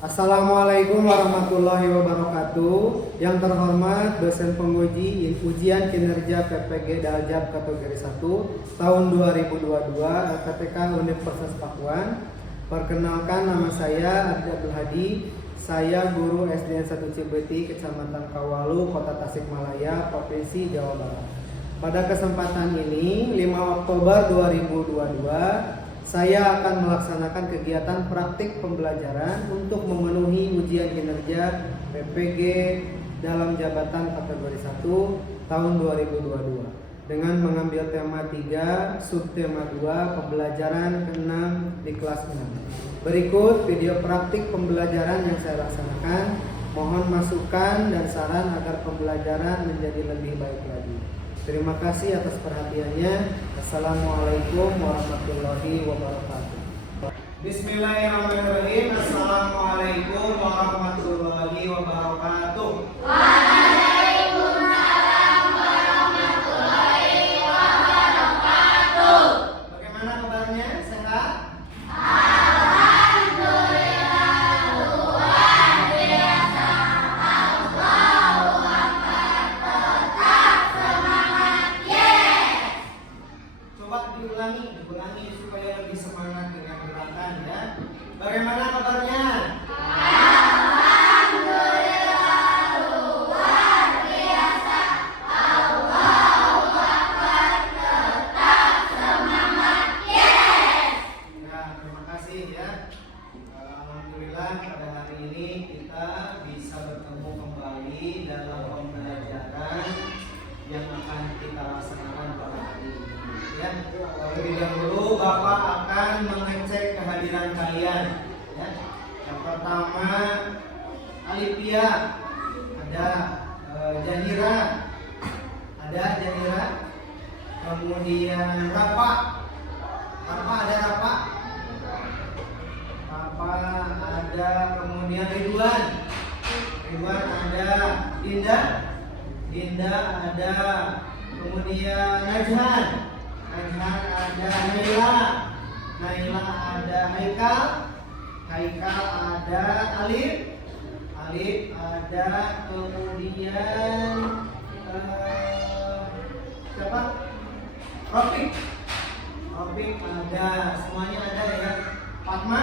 Assalamualaikum warahmatullahi wabarakatuh. Yang terhormat dosen penguji ujian kinerja PPG Daljab kategori 1 tahun 2022 LPTK Universitas Pakuan. Perkenalkan, nama saya Abdul Hadi. Saya guru SDN 1 Cibeti, Kecamatan Kawalu, Kota Tasikmalaya, Provinsi Jawa Barat. Pada kesempatan ini, 5 Oktober 2022, saya akan melaksanakan kegiatan praktik pembelajaran untuk memenuhi ujian kinerja PPG dalam jabatan kategori 1 tahun 2022 dengan mengambil tema 3, subtema 2, pembelajaran ke-6 di kelas 6. Berikut video praktik pembelajaran yang saya laksanakan. Mohon masukan dan saran agar pembelajaran menjadi lebih baik lagi. Terima kasih atas perhatiannya. Assalamualaikum warahmatullahi wabarakatuh. Bismillahirrahmanirrahim. Assalamualaikum warahmatullahi wabarakatuh. Waalaikumsalam warahmatullahi wabarakatuh. Bagaimana kabarnya? Sehat? Alhamdulillah, luar biasa. Allahu Akbar, tetap semangat, yes. Coba diulangi supaya lebih semangat dengan gerakan ya. Bagaimana kabarnya? Alhamdulillah, luar biasa. Allahu Akbar, tetap semangat, yes. Ya, terima kasih ya. Alhamdulillah pada hari ini kita bisa bertemu kembali dalam pembelajaran yang akan kita laksanakan pada hari ini. Ya, terlebih dahulu Bapak akan mengecek kehadiran kalian. Ya. Yang pertama Alipia, ada Jahira, kemudian Rafa, ada Rafa, ada, kemudian Ridwan ada, Dinda ada, kemudian Najhan ada, Naila ada, Haikal ada, Alif ada, kemudian siapa? Rofik ada, semuanya ada ya. Fatma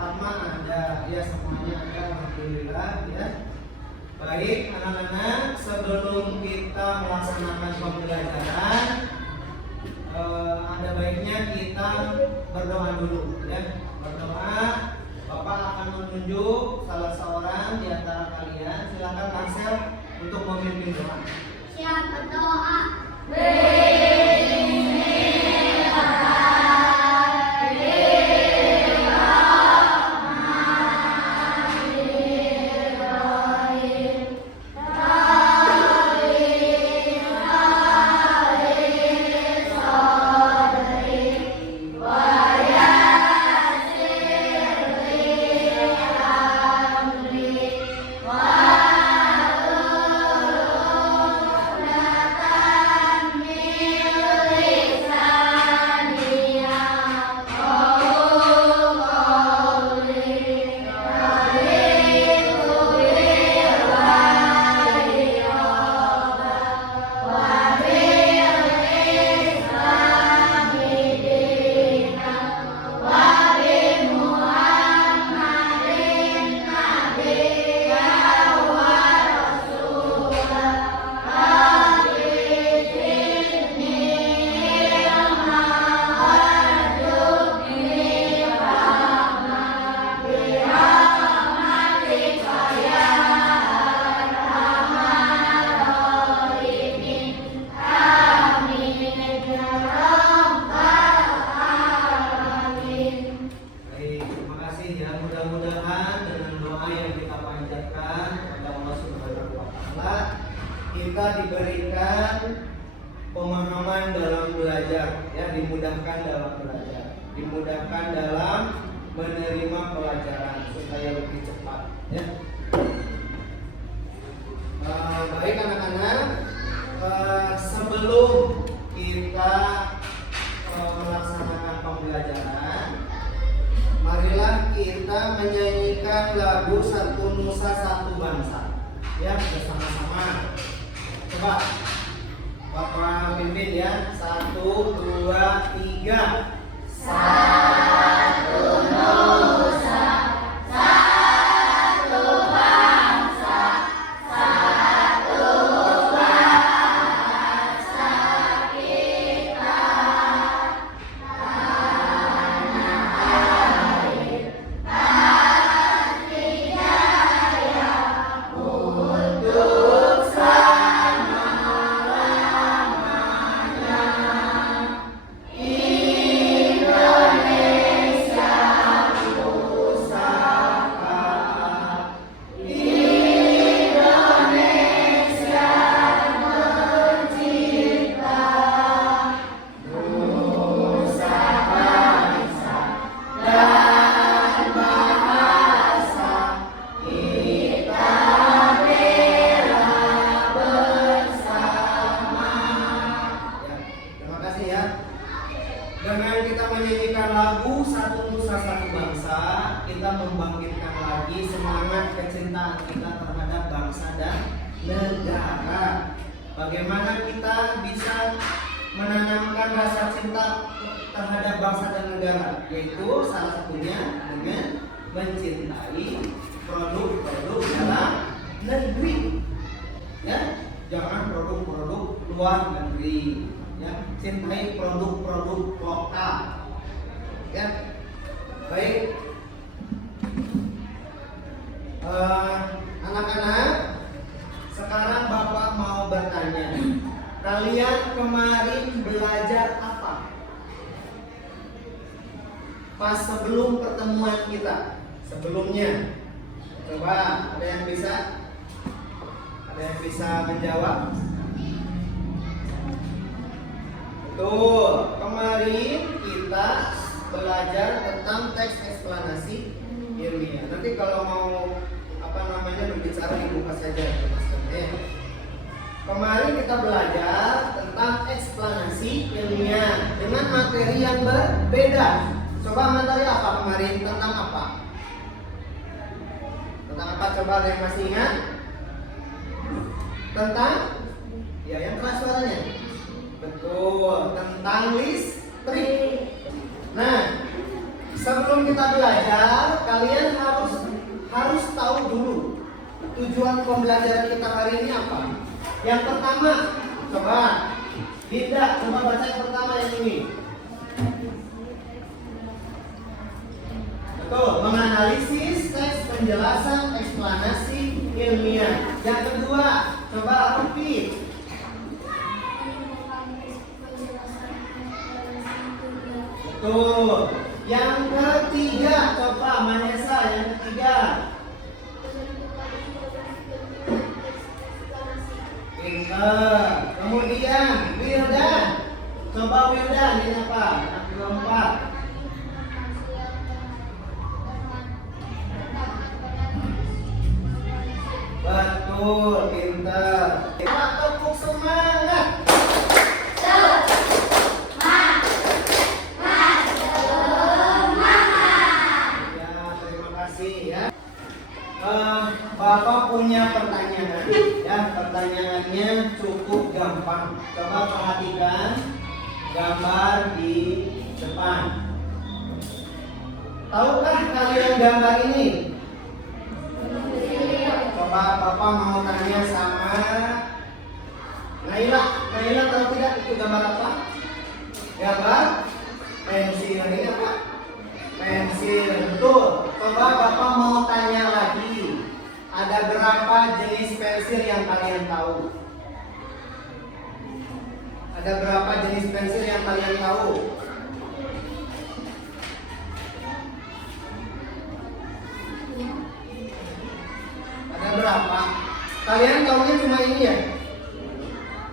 ada, ya semuanya ada, alhamdulillah ya. Baik anak-anak, sebelum kita melaksanakan pembelajaran, ada baiknya kita berdoa dulu ya. Berdoa, Bapak akan menunjuk salah seorang di antara kalian. Silakan Marcel untuk memimpin doa. Siap berdoa. Kita diberikan pemahaman dalam belajar ya, dimudahkan dalam menerima pelajaran supaya lebih cepat ya. Baik anak-anak, sebelum kita melaksanakan pembelajaran, marilah kita menyanyikan lagu Satu Nusa Satu Bangsa. Ya, bersama-sama. Coba Bapak pimpin ya. 1, 2, 3. Satu Nusa, satu bangsa, satu bahasa kita. Tanah air pasti jaya untuk selama-lamanya. Indonesia pusaka, Indonesia tercipta. Nusa bangsa dan bahasa kita bela bersama. Ya, terima kasih ya. Dengan kita menyanyikan lagu Satu Nusa Satu Bangsa, kita membangkitkan lagi semangat kecintaan kita terhadap bangsa dan negara. Bagaimana kita bisa menanamkan rasa cinta terhadap bangsa dan negara, yaitu salah satunya dengan mencintai produk-produk dalam negeri. Ya, jangan produk-produk luar negeri. Ya, cintai produk-produk lokal. Ya, baik. Anak-anak, sekarang Bapak mau bertanya, kalian kemarin belajar apa? Pas sebelum pertemuan kita, sebelumnya. Coba, ada yang bisa? Ada yang bisa menjawab? Betul, kemarin kita belajar tentang teks eksplanasi ilmiah. Nanti kalau mau berbicara dibuka saja, ya. Kemarin kita belajar tentang eksplanasi ilmiah dengan materi yang berbeda. Coba materi apa kemarin? Tentang apa? Tentang apa? Coba ada yang masih ingat? Tentang? Ya, yang keras suaranya. Betul, tentang listrik. Nah, sebelum kita belajar, kalian harus tahu dulu tujuan pembelajaran kita hari ini apa. Yang pertama, coba Dinda, coba baca yang pertama yang ini. Betul, menganalisis teks penjelasan eksplanasi ilmiah. Yang kedua, coba Rupi. Betul. Yang ketiga, coba Manesa, yang ketiga. Pinter. Kemudian Wildan. Coba Wildan, ini apa? Yang keempat. Betul, pinter. Kita tepuk semangat. Bapak punya pertanyaan, ya, pertanyaannya cukup gampang. Coba perhatikan gambar di depan. Tahukah kalian gambar ini? Coba Bapak mau tanya sama Naila. Naila tahu tidak itu gambar apa? Gambar pensil. Ini apa? Pensil. Betul. Coba Bapak mau tanya lagi. Ada berapa jenis pensil yang kalian tahu? Ada berapa jenis pensil yang kalian tahu? Ada berapa? Kalian tahunya cuma ini ya?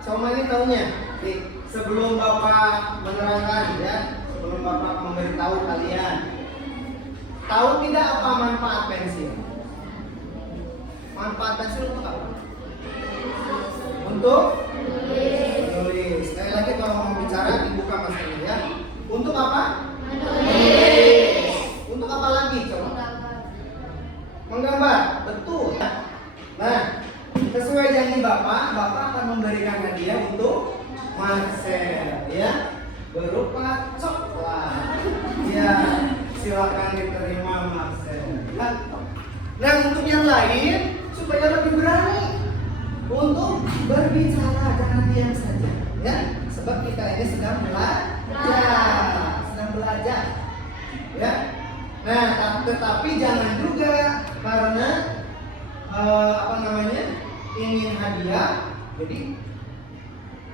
Cuma ini tahunya? Sebelum Bapak menerangkan ya, sebelum Bapak memberitahu kalian, tahu tidak apa manfaat pensil? Manfaat pensil untuk apa? Untuk menulis. Sekali lagi kalau mau bicara dibuka maksudnya ya. Untuk apa? Menulis. Untuk apa lagi? Coba. silakan diterima Marcel. Nah, untuk yang lain supaya lebih berani untuk berbicara, jangan diam saja, ya. Sebab kita ini sedang belajar, ya. Nah, tetapi jangan juga karena ingin hadiah, jadi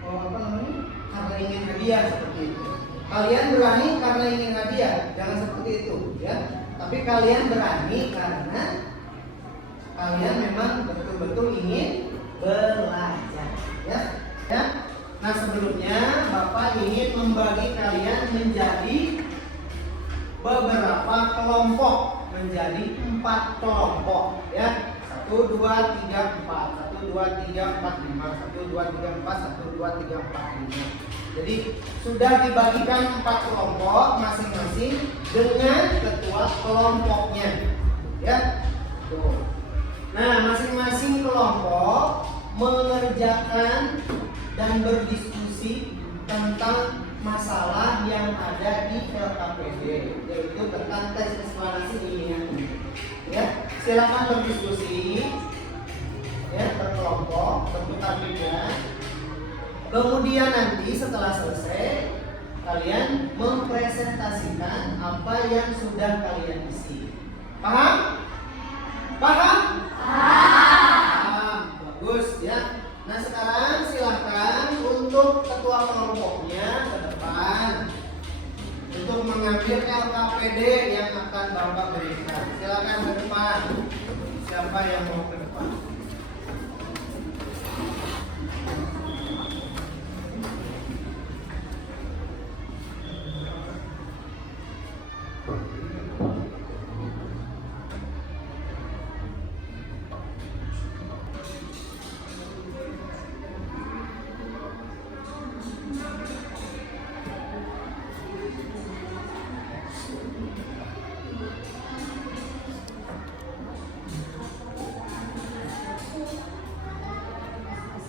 karena ingin hadiah seperti itu. Kalian berani karena ingin hadiah, jangan seperti itu, ya. Tapi kalian berani karena kalian memang betul-betul ingin belajar, ya. Ya. Nah, sebelumnya Bapak ingin membagi kalian menjadi beberapa kelompok, menjadi 4 kelompok, ya. 1, 2, 3, 4, 1, 2, 3, 4, 5, 1, 2, 3, 4, 1, 2, 3, 4, 5. Jadi sudah dibagikan 4 kelompok masing-masing dengan ketua kelompoknya, ya. Tuh. Nah, masing-masing kelompok mengerjakan dan berdiskusi tentang masalah yang ada di LKPD, yaitu tentang tes eksplanasi ilmiah. Ya, silakan berdiskusi, ya, berkelompok, bertukar pikiran. Kemudian nanti setelah selesai, kalian mempresentasikan apa yang sudah kalian isi. Paham? Paham? Paham. Bagus, ya. Nah, sekarang silakan untuk ketua kelompoknya ke depan untuk mengambil LKPD yang akan Bapak berikan. Silakan ke depan. Siapa yang mau ke depan?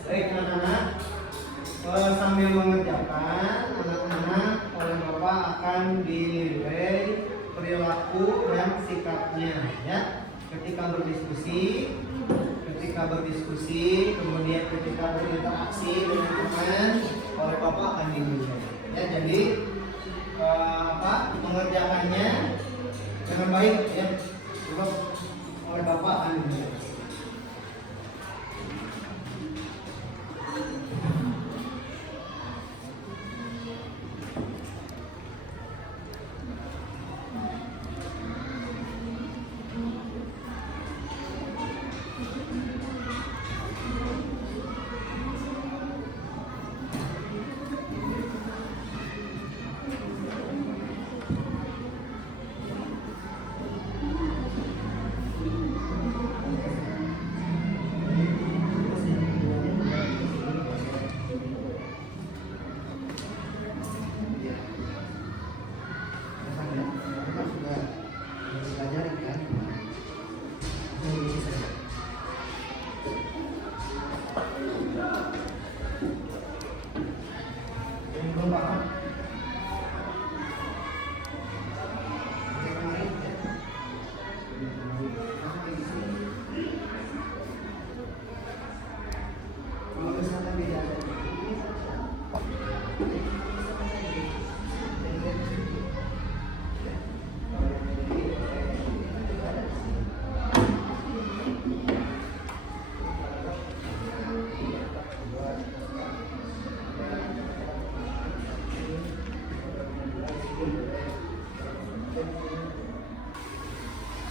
Baik, anak-anak, sambil mengerjakan, anak-anak oleh Bapak akan dinilai perilaku dan sikapnya, ya. Ketika berdiskusi, kemudian ketika berinteraksi dengan teman, oleh Bapak akan dinilai, ya. Jadi mengerjakannya dengan baik, ya. Sebab oleh Bapak akan dinilai.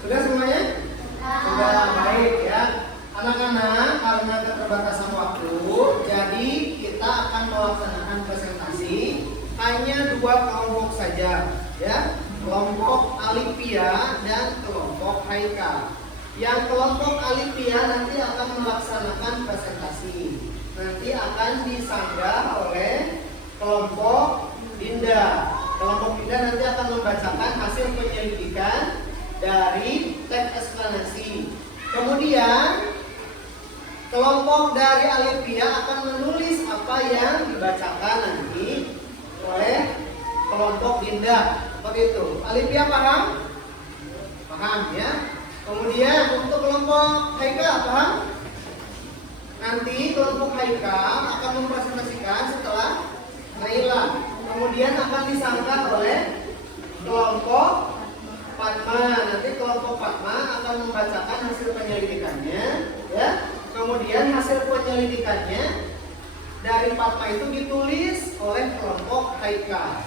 Sudah semuanya? Sudah, baik, ya. Anak-anak, karena keterbatasan waktu, jadi kita akan melaksanakan presentasi hanya 2 kelompok saja, ya. Kelompok Alipia dan kelompok Haikal. Yang kelompok Alipia nanti akan melaksanakan presentasi. Nanti akan disanggah oleh kelompok Dinda. Kelompok Dinda nanti akan membacakan hasil penyelidikan dari teks eksplanasi. Kemudian kelompok dari Alipia akan menulis apa yang dibacakan nanti oleh kelompok Dinda. Seperti itu. Alipia paham? Paham ya? Kemudian untuk kelompok haikal, paham? Nanti kelompok haikal akan mempresentasikan setelah Naila. Kemudian akan disangka oleh kelompok Fatma. Nanti kelompok Fatma akan membacakan hasil penyelidikannya, ya. Kemudian hasil penyelidikannya dari Fatma itu ditulis oleh kelompok haikal.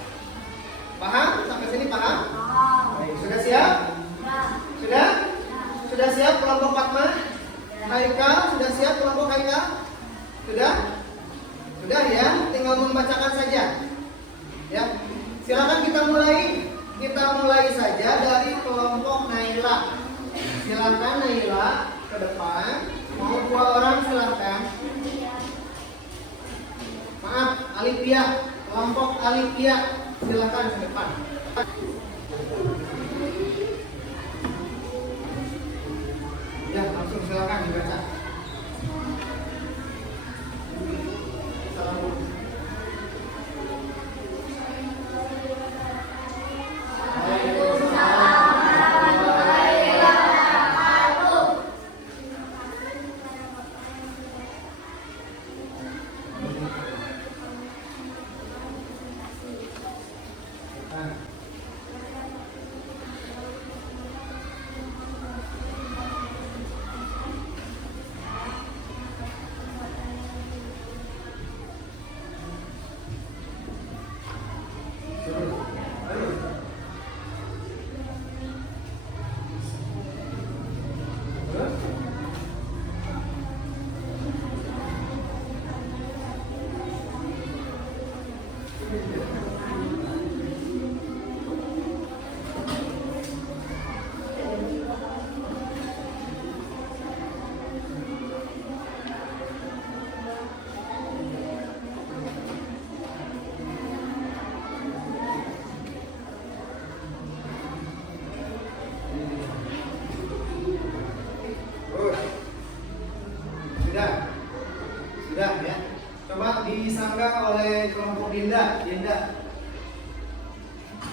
Paham? Sampai sini paham? Baik, sudah siap? Sudah? Sudah siap kelompok Fatma? Haikal, sudah siap kelompok haikal? Sudah? Sudah ya, tinggal membacakan saja. Ya. Silakan kita mulai. Kita mulai saja dari kelompok Naila. Silakan Naila ke depan. Mau 2 orang silakan. Maaf, Alipia, kelompok Alipia silakan ke depan. Ya, langsung silakan dibaca. Sudah ya. Coba disanggah oleh kelompok Dinda.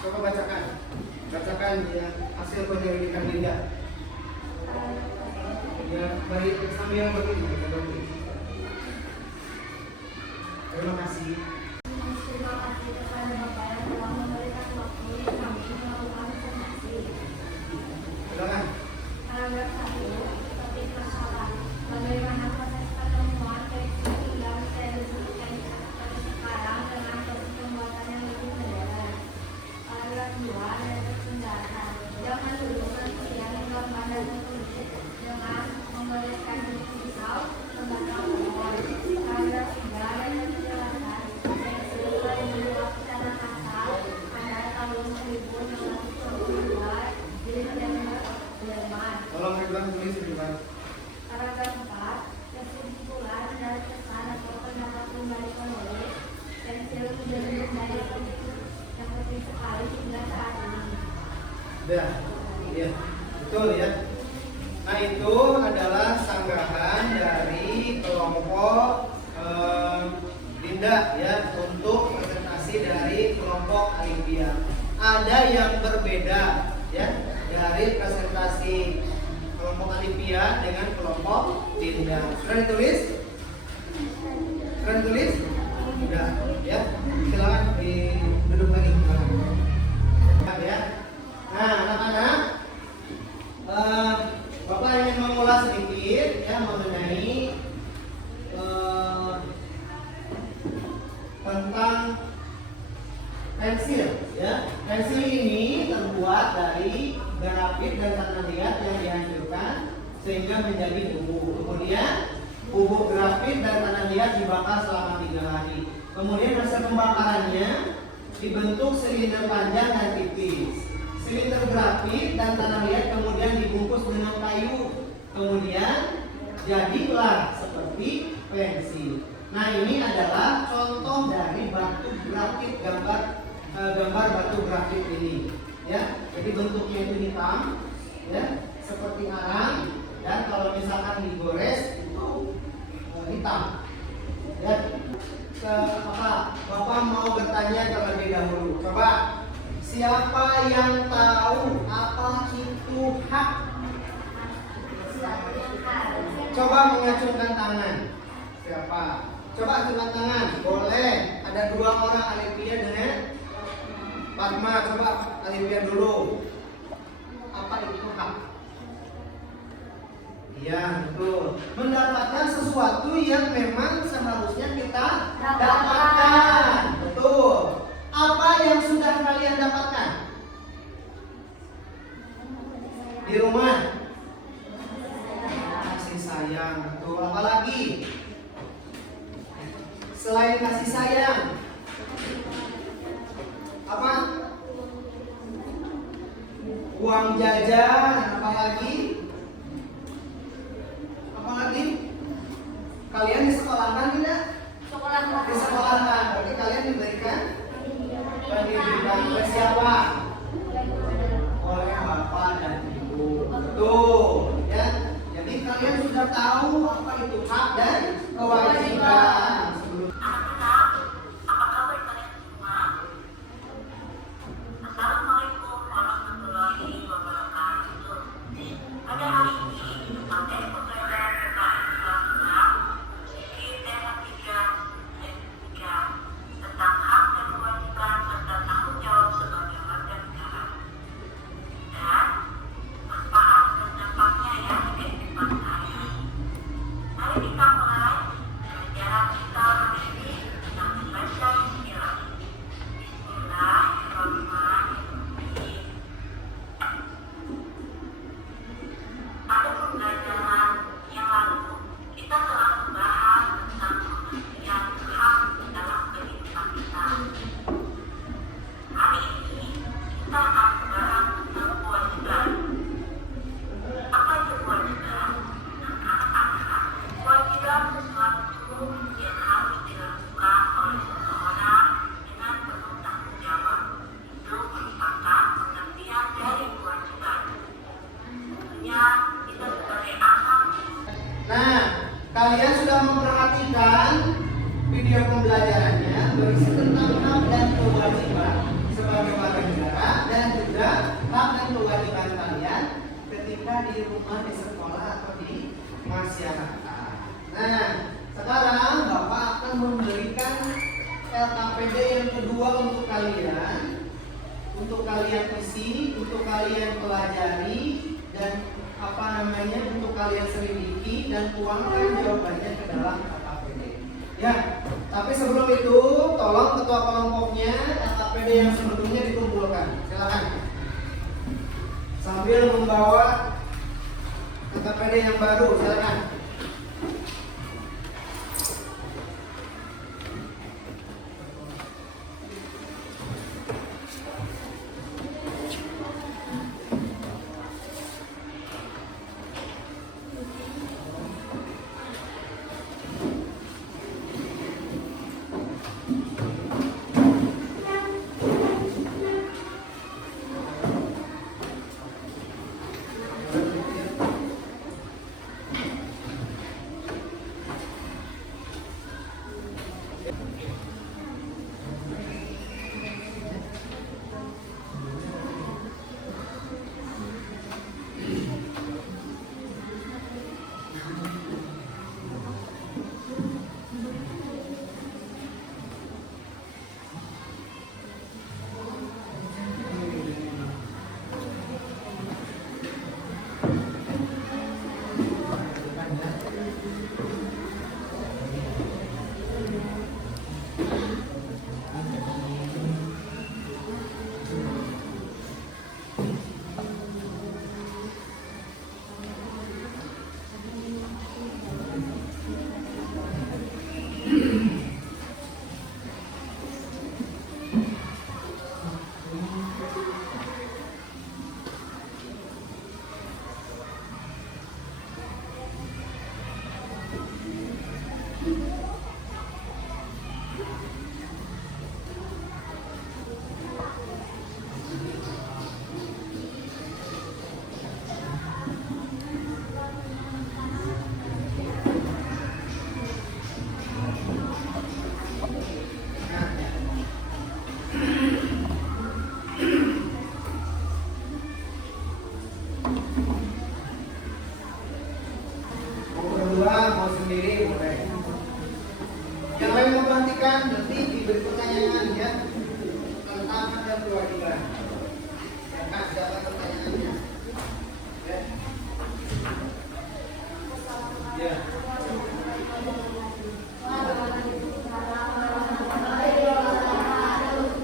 Coba bacakan. Bacakan ya hasil penyelidikan Dinda. Ya, baik sambil begini kita bantu. Terima kasih. Terima kasih kepada Bapak yang telah memberikan waktu kami melakukan presentasi. Silakan. Paragraf 1, topik masalah. Bagaimana proses pertemuan versi dan versi sekarang dengan proses pembuatan yang lebih modern. Paragraf 2, dari penjelasan. Jangan dulu menunjukkan gambar dan menulis dengan membolehkan digital lembaga umum. Paragraf 3, dari penjelasan. Versi 2002 secara kasar pada tahun 1922 di Denmark, Jerman. Tolong Ridwan tulis Ridwan. Paragraf 4, kesimpulan dari pesan atau pendapat pribadi penulis pensil menjadi dari yang penting sekali hingga saat ini. Sudah. Iya. Betul ya. Nah, itu adalah sanggahan dari kelompok Dinda ya untuk presentasi dari kelompok Alipia. Ada yang berbeda ya dari presentasi kelompok Alipia dengan kelompok Dinda. Sudah ditulis? Sudah ditulis? Sudah ya. Silakan duduk lagi. Ya. Nah, anak-anak, Bapak ingin mengulas sedikit ya mengenai tentang pensil ya. Pensil ini terbuat dari grafit dan tanah liat yang dihancurkan sehingga menjadi bubuk. Kemudian bubuk grafit dan tanah liat dibakar selama 3 hari. Kemudian hasil pembakarannya dibentuk silinder panjang dan tipis. Silinder grafit dan tanah liat kemudian dibungkus dengan kayu. Kemudian jadilah seperti pensil. Nah, ini adalah contoh dari batu grafit, gambar batu grafit ini ya. Jadi bentuknya itu hitam ya, seperti arang, dan kalau misalkan digores itu hitam ya. Bapak mau bertanya terlebih dahulu. Coba, siapa yang tahu apa itu hak? Coba mengacungkan tangan. Siapa? Coba acungkan tangan. Boleh. Ada dua orang, Alivia dengan Fatma. Coba Alivia dulu. Apa itu hak? Iya, betul. Mendapatkan sesuatu yang memang seharusnya kita dapatkan. Betul. Apa yang sudah kalian dapatkan? Di rumah? Kasih sayang. Betul. Apa lagi? Selain kasih sayang, apa? Uang jajan. Apa lagi? Apa lagi? Kalian disekolahkan tidak? Disekolahkan. Berarti kalian diberikan pendidikan oleh siapa? Oleh bapak dan ibu. Betul. Ya. Jadi kalian sudah tahu apa itu hak dan kewajiban. Assalamualaikum warahmatullahi wabarakatuh. Pada hari ini, materi pembelajaran tentang Islam sedikit tema 3 tentang hak dan kewajiban serta tanggung jawab sebagai warga negara dan manfaat dan dampaknya yang di kehidupan sehari-hari. Mari kita mulai pelajaran kita hari ini dengan membaca bismillah. Bismillahirrahmanirrahim. Pada pembelajaran yang lalu, kita telah membahas tentang pengertian hak dalam kehidupan kita. Hari ini, kita akan membahas tentang kewajiban. Apa itu kewajiban? Anak-anak, kewajiban sesuatu yang harus dilakukan oleh seseorang dengan penuh tanggung jawab. Itu merupakan pengertian dari kewajiban. Tentunya kita sebagai anak. Nah, kalian sudah memperhatikan video pembelajarannya berisi tentang hak dan kewajiban sebagai warga negara dan juga hak dan kewajiban kalian ketika di rumah, di sekolah atau di masyarakat. Nah, sekarang Bapak akan memberikan LKPD yang kedua untuk kalian isi, untuk kalian pelajari dan untuk kalian selidiki dan tuangkan jawabannya ke dalam LKPD. Ya, tapi sebelum itu tolong ketua kelompoknya LKPD yang sebelumnya dikumpulkan. Silakan. Sambil membawa LKPD yang baru, silakan. Silakan, siapa pertanyaannya? Ya. Ya.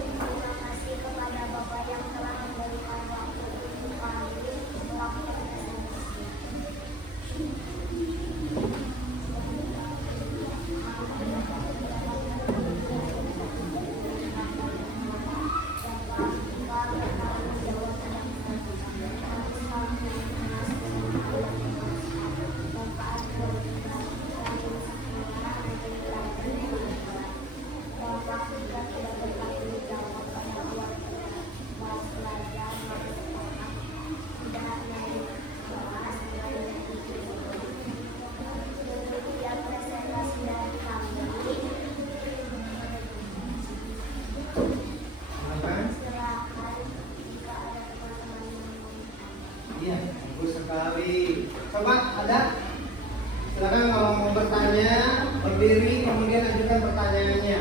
Terima kasih kepada Bapak yang telah memberikan waktu untuk kami melakukan presentasi. Presentasi dari kami. Silakan. Silakan jika ada teman-teman yang mau. Iya, bagus sekali. Coba ada? Silakan kalau mau bertanya, berdiri kemudian ajukan pertanyaannya.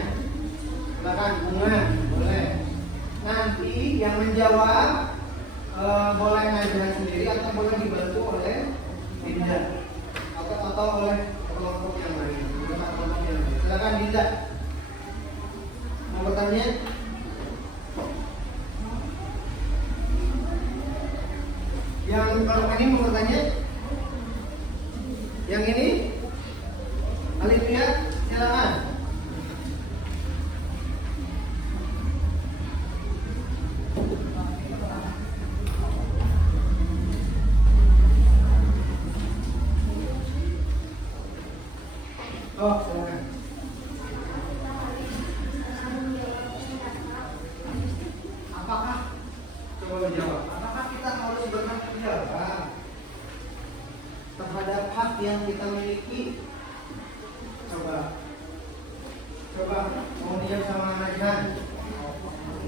Silakan, Bunga, boleh. Nanti yang menjawab boleh ngajukan sendiri atau boleh dibantu oleh Dinda atau oleh kelompok yang lain. Kelompok yang lain. Silakan Dinda. Mau bertanya? Yang kalau ini mau bertanya? Yang ini? Alifia, silakan. Oh, silakan. Apakah coba menjawab? Apakah kita harus bertanggung jawab terhadap hak yang kita miliki? Coba mau dijawab sama Najhan.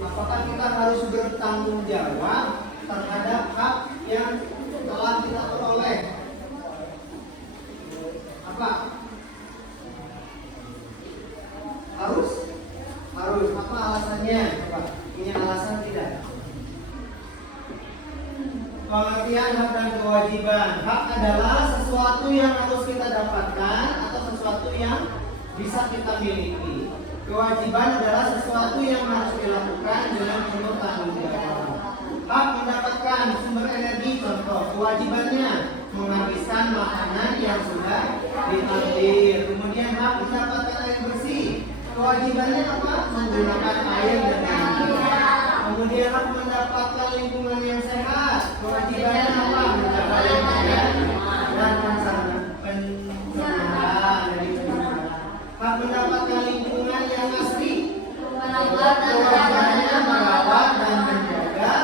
Apakah kita harus bertanggung jawab terhadap hak yang telah kita peroleh? Apa? Harus? Apa alasannya? Coba, punya alasan tidak? Pengertian hak dan kewajiban. Hak adalah sesuatu yang harus kita dapatkan atau sesuatu yang bisa kita miliki. Kewajiban adalah sesuatu yang harus dilakukan dengan penuh tanggung jawab. Hak mendapatkan sumber energi, contoh kewajibannya menghabiskan makanan yang sudah diambil. Kemudian hak mendapatkan air bersih. Kewajibannya apa? Menggunakan air dengan bijak. Kemudian hak mendapatkan lingkungan yang sehat. Kewajibannya apa? Menjaga lingkungan dan pencemaran dari pencemaran. Hak mendapatkan lingkungan yang asri. Kewajibannya merawat dan menjaga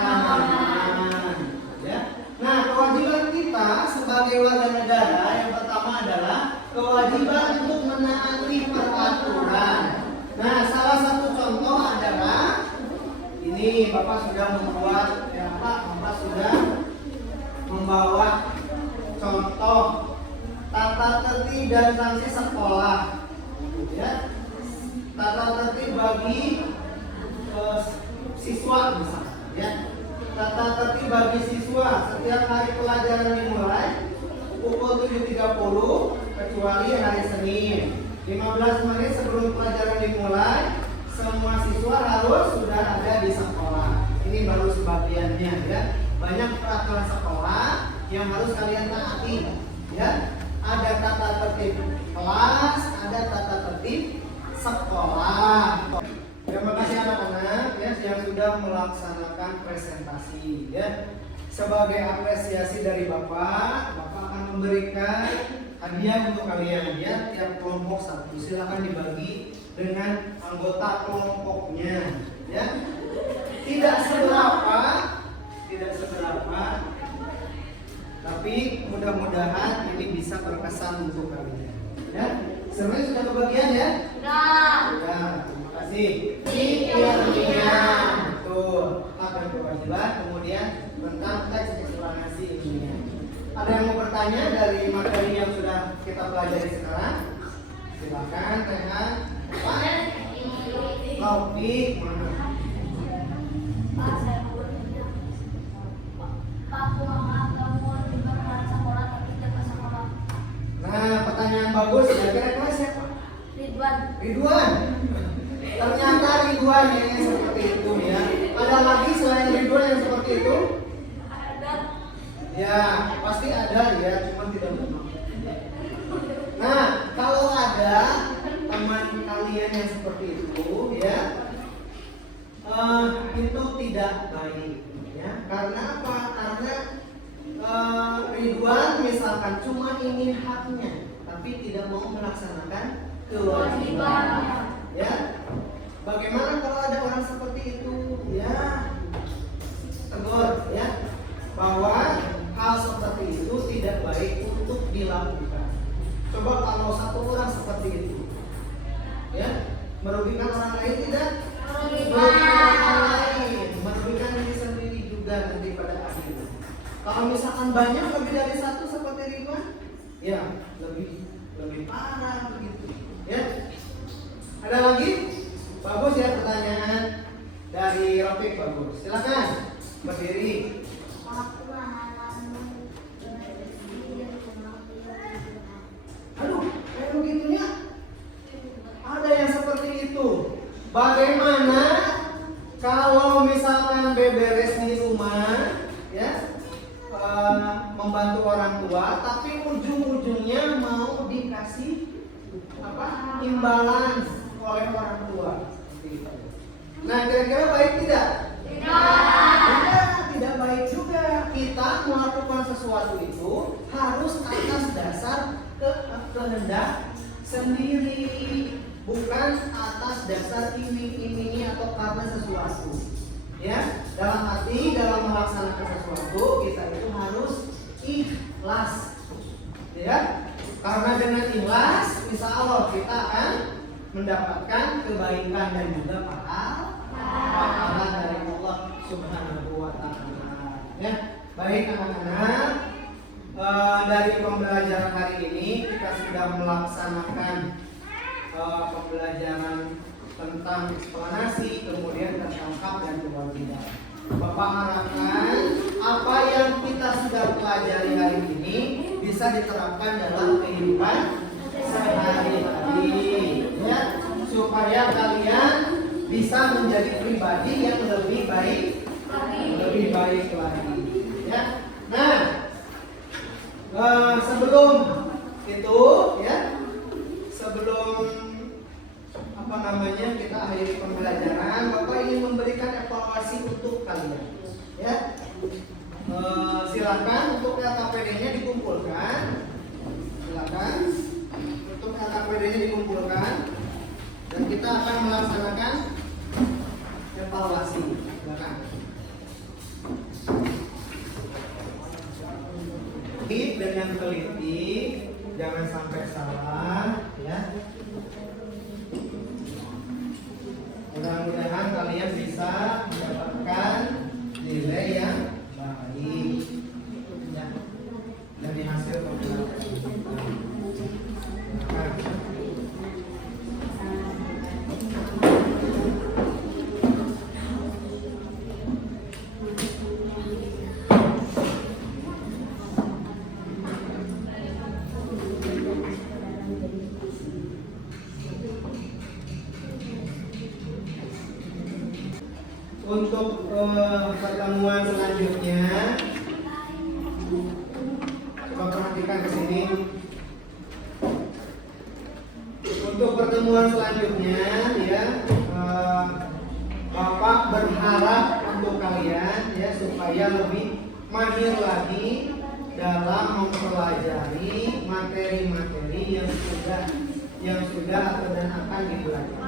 tanaman. Ya. Nah, kewajiban kita sebagai warga negara yang pertama adalah kewajiban untuk menaati peraturan. Nah, salah satu contoh adalah ini Bapak sudah membuat Bapak sudah membawa contoh tata tertib dan sanksi sekolah. Ya. Tata tertib bagi siswa misalnya, ya. Tata tertib bagi siswa setiap hari pelajaran dimulai pukul 7.30 kecuali hari Senin. 15 menit sebelum pelajaran dimulai, semua siswa harus sudah ada di sekolah. Ini baru sebagiannya, ya. Banyak peraturan sekolah yang harus kalian taati, ya. Ada tata tertib kelas, ada tata tertib sekolah. Terima kasih anak-anak, ya, yang sudah melaksanakan presentasi, ya. Sebagai apresiasi dari Bapak akan memberikan hadiah untuk kalian, ya. Tiap kelompok satu, silakan dibagi dengan anggota kelompoknya, ya. Tidak seberapa, tapi mudah-mudahan ini bisa berkesan untuk kalian, ya. Semuanya sudah kebagian, ya? Ya, terima kasih. Betul. Hak dan kewajiban, kemudian tentang teks eksplanasi ilmiah. Ada yang mau bertanya dari materi yang sudah kita pelajari sekarang? Silakan, Rehan. Taufik, mana? yang bagus kira-kira siapa? Ridwan. Ridwan. Ternyata Ridwan yang seperti itu ya. Ada lagi selain Ridwan yang seperti itu? Ada. Ya, pasti ada ya, cuma tidak banyak. Nah, kalau ada teman kalian yang seperti itu ya, itu tidak baik ya. Karena apa? Karena Ridwan misalkan cuma ingin haknya, tapi tidak mau melaksanakan kewajibannya. Ya, bagaimana kalau ada orang seperti itu? Ya, tegur ya, bahwa hal seperti itu tidak baik untuk dilakukan. Coba kalau satu orang seperti itu, ya, merugikan orang lain tidak? Merugikan orang lain, merugikan diri sendiri juga nanti pada akhirnya. Kalau misalkan banyak lebih dari satu seperti Ridwan, ya lebih parah begitu. Ya, ada lagi? Bagus ya pertanyaan dari Rafiq, bagus. Silakan berdiri. Aduh, kayak begitunya. Ada yang seperti itu. Bagaimana kalau misalkan beberes di rumah, ya, membantu orang tua, tapi ujung-ujungnya mau dikasih imbalan oleh orang tua. Nah, kira-kira baik tidak? Tidak baik juga. Kita melakukan sesuatu itu harus atas dasar kehendak sendiri, bukan atas dasar iming-imingi atau karena sesuatu. Ya, dalam arti dalam melaksanakan sesuatu kita itu harus ikhlas. Ya, karena dengan ikhlas, insya Allah kita akan mendapatkan kebaikan dan juga pahala dari Allah Subhanahu wa Ta'ala. Ya, baik anak-anak, dari pembelajaran hari ini kita sudah melaksanakan pembelajaran tentang eksplanasi, kemudian tentang hak dan kewajiban. Bapak harapkan apa yang kita sudah pelajari hari ini bisa diterapkan dalam kehidupan sehari-hari, ya, supaya kalian bisa menjadi pribadi yang lebih baik lagi. Ya. Nah, sebelum itu, ya, sebelum kita akhiri pembelajaran, Bapak ingin memberikan evaluasi untuk kalian. Ya, silakan untuk LKPD-nya dikumpulkan. Silakan untuk LKPD-nya dikumpulkan dan kita akan melaksanakan evaluasi. Silakan. Dengan teliti, jangan sampai salah, ya. Mudah-mudahan kalian bisa mendapatkan nilai yang baik, ya, dari hasil pembelajaran kita. Untuk pertemuan selanjutnya, coba perhatikan ke sini. Untuk pertemuan selanjutnya, ya, Bapak berharap untuk kalian, ya, supaya lebih mahir lagi dalam mempelajari materi-materi yang sudah atau dan akan dipelajari.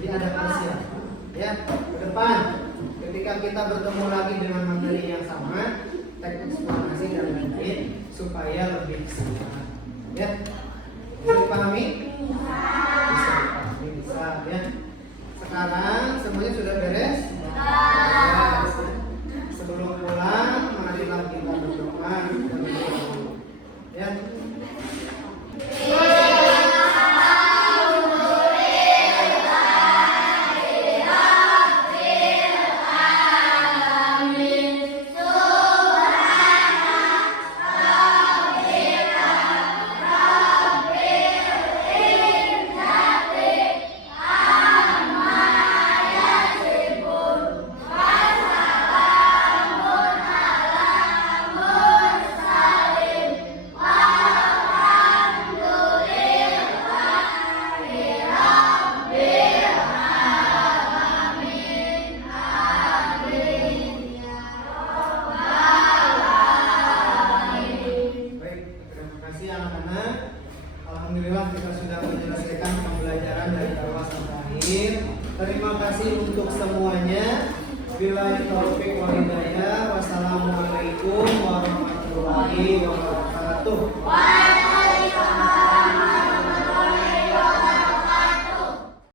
Jadi ada persiapan, ya, ke depan. Ketika kita bertemu lagi dengan materi yang sama, teknik eksplanasi dan lain-lain, supaya lebih sama. Ya, bisa dipahami? Bisa dipahami, bisa, ya. Sekarang semuanya sudah beres? Ya. Sebelum pulang, marilah kita berdoa dan berdoa. Ya. anak-anak. Alhamdulillah kita sudah menyelesaikan pembelajaran dari awal sampai akhir. Terima kasih untuk semuanya. Billahi taufiq wal hidayah. Wassalamualaikum warahmatullahi wabarakatuh.